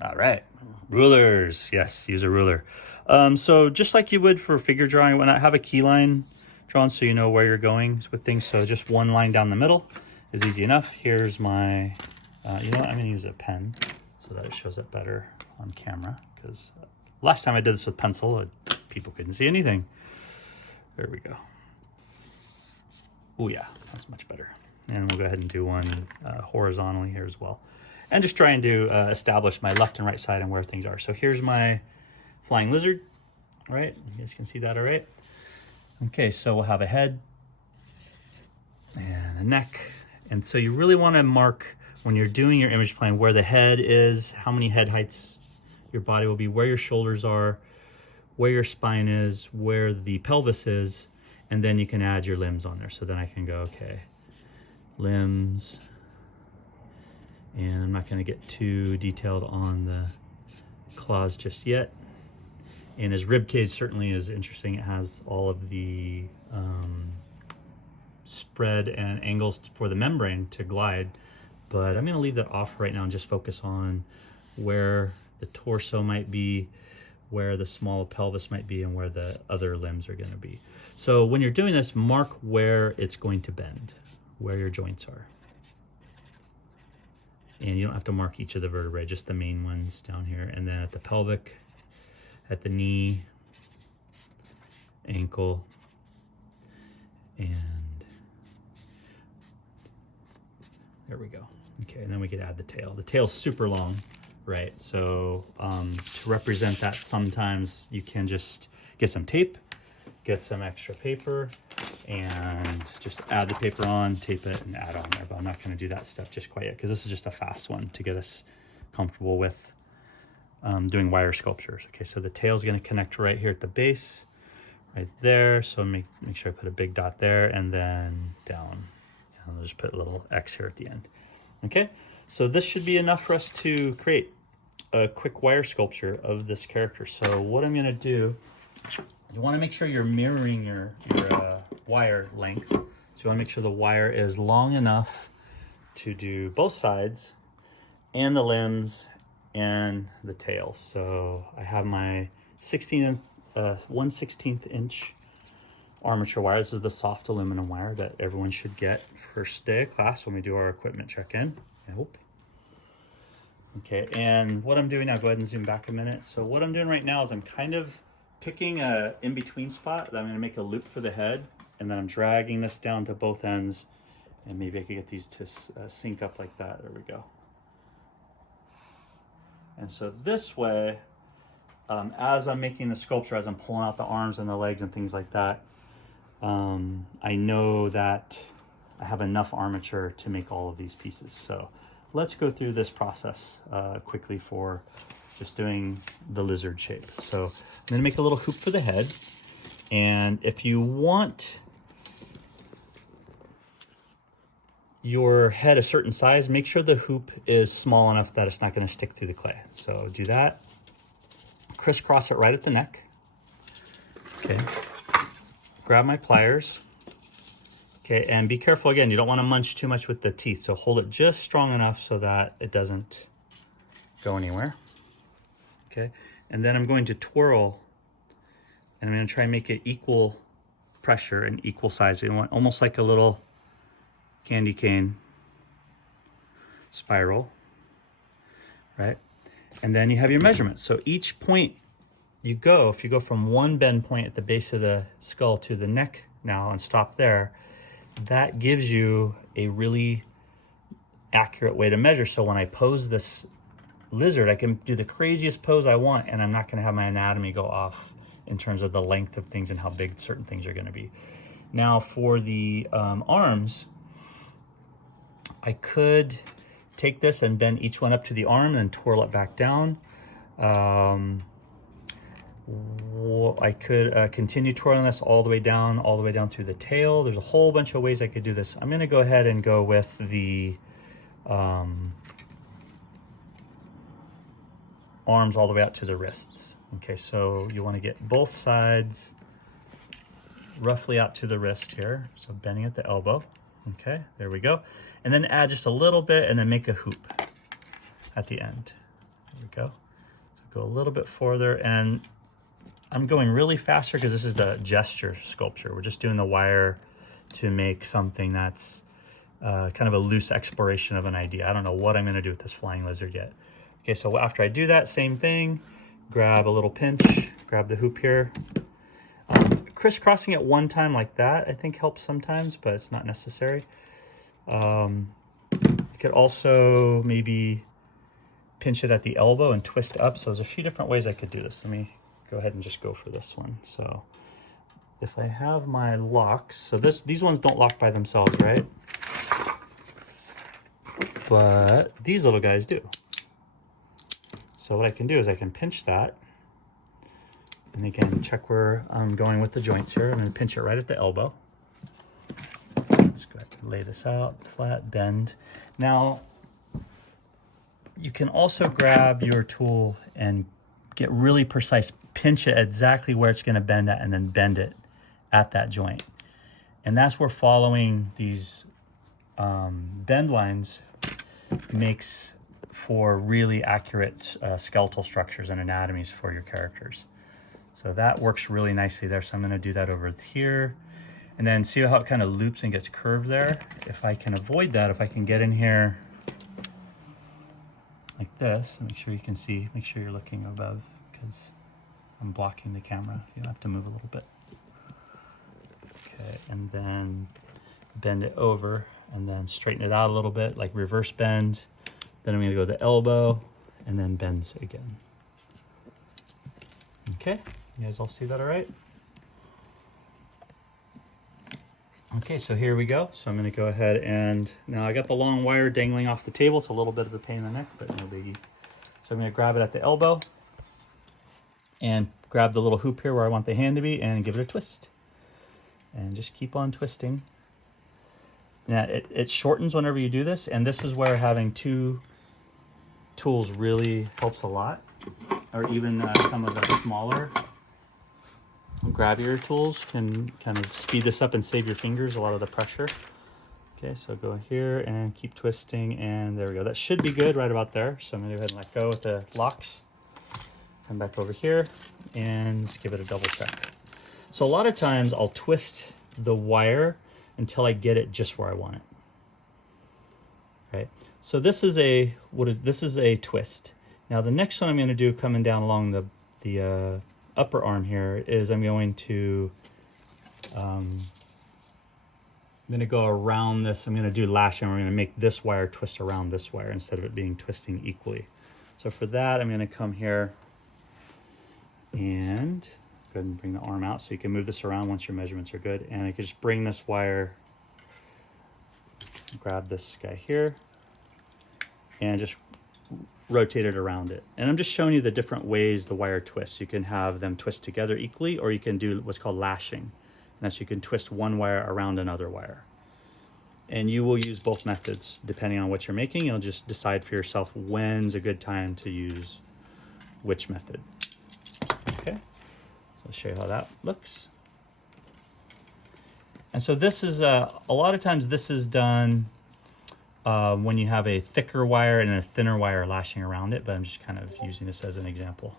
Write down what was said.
All right, rulers. Yes, use a ruler. So just like you would for figure drawing, when I have a key line drawn so you know where you're going with things. So just one line down the middle is easy enough. Here's my, you know what, I'm gonna use a pen so that it shows up better on camera, because last time I did this with pencil, people couldn't see anything. There we go. Oh yeah, that's much better. And we'll go ahead and do one horizontally here as well. And just trying to establish my left and right side and where things are. So here's my flying lizard, right? You guys can see that all right? Okay, so we'll have a head and a neck. And so you really want to mark when you're doing your image plane where the head is, how many head heights your body will be, where your shoulders are, where your spine is, where the pelvis is, and then you can add your limbs on there. So then I can go, okay, limbs, and I'm not going to get too detailed on the claws just yet. And his rib cage certainly is interesting. It has all of the spread and angles for the membrane to glide, but I'm going to leave that off right now and just focus on where the torso might be, where the small pelvis might be, and where the other limbs are going to be. So when you're doing this, mark where it's going to bend, where your joints are. And you don't have to mark each of the vertebrae, just the main ones down here. And then at the pelvic, at the knee, ankle, and there we go. Okay, and then we could add the tail. The tail's super long, right? So to represent that, sometimes you can just get some tape, get some extra paper, and just add the paper on, tape it, and add on there. But I'm not going to do that step just quite yet, because this is just a fast one to get us comfortable with doing wire sculptures. Okay, so the tail's going to connect right here at the base, right there. So make sure I put a big dot there, and then down. And I'll just put a little X here at the end. Okay, so this should be enough for us to create a quick wire sculpture of this character. So what I'm going to do, you want to make sure you're mirroring your wire length. So you want to make sure the wire is long enough to do both sides and the limbs and the tail. So I have my 1/16 inch armature wire. This is the soft aluminum wire that everyone should get first day of class when we do our equipment check-in, I hope. Okay, and what I'm doing now, go ahead and zoom back a minute. So what I'm doing right now is I'm kind of picking a in-between spot that I'm going to make a loop for the head, and then I'm dragging this down to both ends, and maybe I could get these to sync up like that. There we go. And so this way, as I'm making the sculpture, as I'm pulling out the arms and the legs and things like that, I know that I have enough armature to make all of these pieces. So let's go through this process quickly for just doing the lizard shape. So I'm going to make a little hoop for the head. And if you want your head a certain size, make sure the hoop is small enough that it's not going to stick through the clay. So do that. Crisscross it right at the neck. Okay. Grab my pliers. Okay, and be careful again. You don't want to munch too much with the teeth. So hold it just strong enough so that it doesn't go anywhere. Okay, and then I'm going to twirl, and I'm going to try and make it equal pressure and equal size. You want almost like a little candy cane spiral, right? And then you have your measurements. So each point you go, if you go from one bend point at the base of the skull to the neck now and stop there, that gives you a really accurate way to measure. So when I pose this lizard, I can do the craziest pose I want, and I'm not going to have my anatomy go off in terms of the length of things and how big certain things are going to be. Now for the arms, I could take this and bend each one up to the arm and twirl it back down. I could continue twirling this all the way down through the tail. There's a whole bunch of ways I could do this. I'm going to go ahead and go with the arms all the way out to the wrists. Okay, so you want to get both sides roughly out to the wrist here. So bending at the elbow. Okay, there we go. And then add just a little bit and then make a hoop at the end. There we go. So go a little bit further, and I'm going really faster because this is a gesture sculpture. We're just doing the wire to make something that's kind of a loose exploration of an idea. I don't know what I'm gonna do with this flying lizard yet. Okay, so after I do that, same thing, grab a little pinch, grab the hoop here. Crisscrossing it one time like that, I think helps sometimes, but it's not necessary. You could also maybe pinch it at the elbow and twist up. So there's a few different ways I could do this. Let me go ahead and just go for this one. So if I have my locks, so these ones don't lock by themselves, right? But these little guys do. So what I can do is I can pinch that, and again, check where I'm going with the joints here. I'm gonna pinch it right at the elbow. Let's go ahead and lay this out, flat, bend. Now, you can also grab your tool and get really precise, pinch it exactly where it's gonna bend at, and then bend it at that joint. And that's where following these bend lines makes for really accurate skeletal structures and anatomies for your characters. So that works really nicely there. So I'm gonna do that over here. And then see how it kind of loops and gets curved there? If I can avoid that, if I can get in here like this, make sure you can see, make sure you're looking above, because I'm blocking the camera. You have to move a little bit. Okay, and then bend it over and then straighten it out a little bit, like reverse bend. Then I'm gonna go to the elbow and then bends again. Okay, you guys all see that all right? Okay, so here we go. So I'm gonna go ahead and, now I got the long wire dangling off the table. It's a little bit of a pain in the neck, but no biggie. So I'm gonna grab it at the elbow and grab the little hoop here where I want the hand to be and give it a twist. And just keep on twisting. Now it shortens whenever you do this, and this is where having two tools really helps a lot, or even some of the smaller grabbier tools can kind of speed this up and save your fingers a lot of the pressure. Okay, so go here and keep twisting, and there we go. That should be good right about there. So I'm gonna go ahead and let go with the locks. Come back over here and just give it a double check. So a lot of times I'll twist the wire until I get it just where I want it. Right. So this is a twist. Now the next one I'm going to do coming down along the upper arm here is I'm going to go around this. I'm going to do lashing. We're going to make this wire twist around this wire instead of it being twisting equally. So for that, I'm going to come here and go ahead and bring the arm out so you can move this around once your measurements are good. And I can just bring this wire, grab this guy here, and just rotate it around it. And I'm just showing you the different ways the wire twists. You can have them twist together equally, or you can do what's called lashing. And that's you can twist one wire around another wire. And you will use both methods depending on what you're making. You'll just decide for yourself when's a good time to use which method. Okay, so I'll show you how that looks. And so this is, a lot of times this is done when you have a thicker wire and a thinner wire lashing around it, but I'm just kind of using this as an example.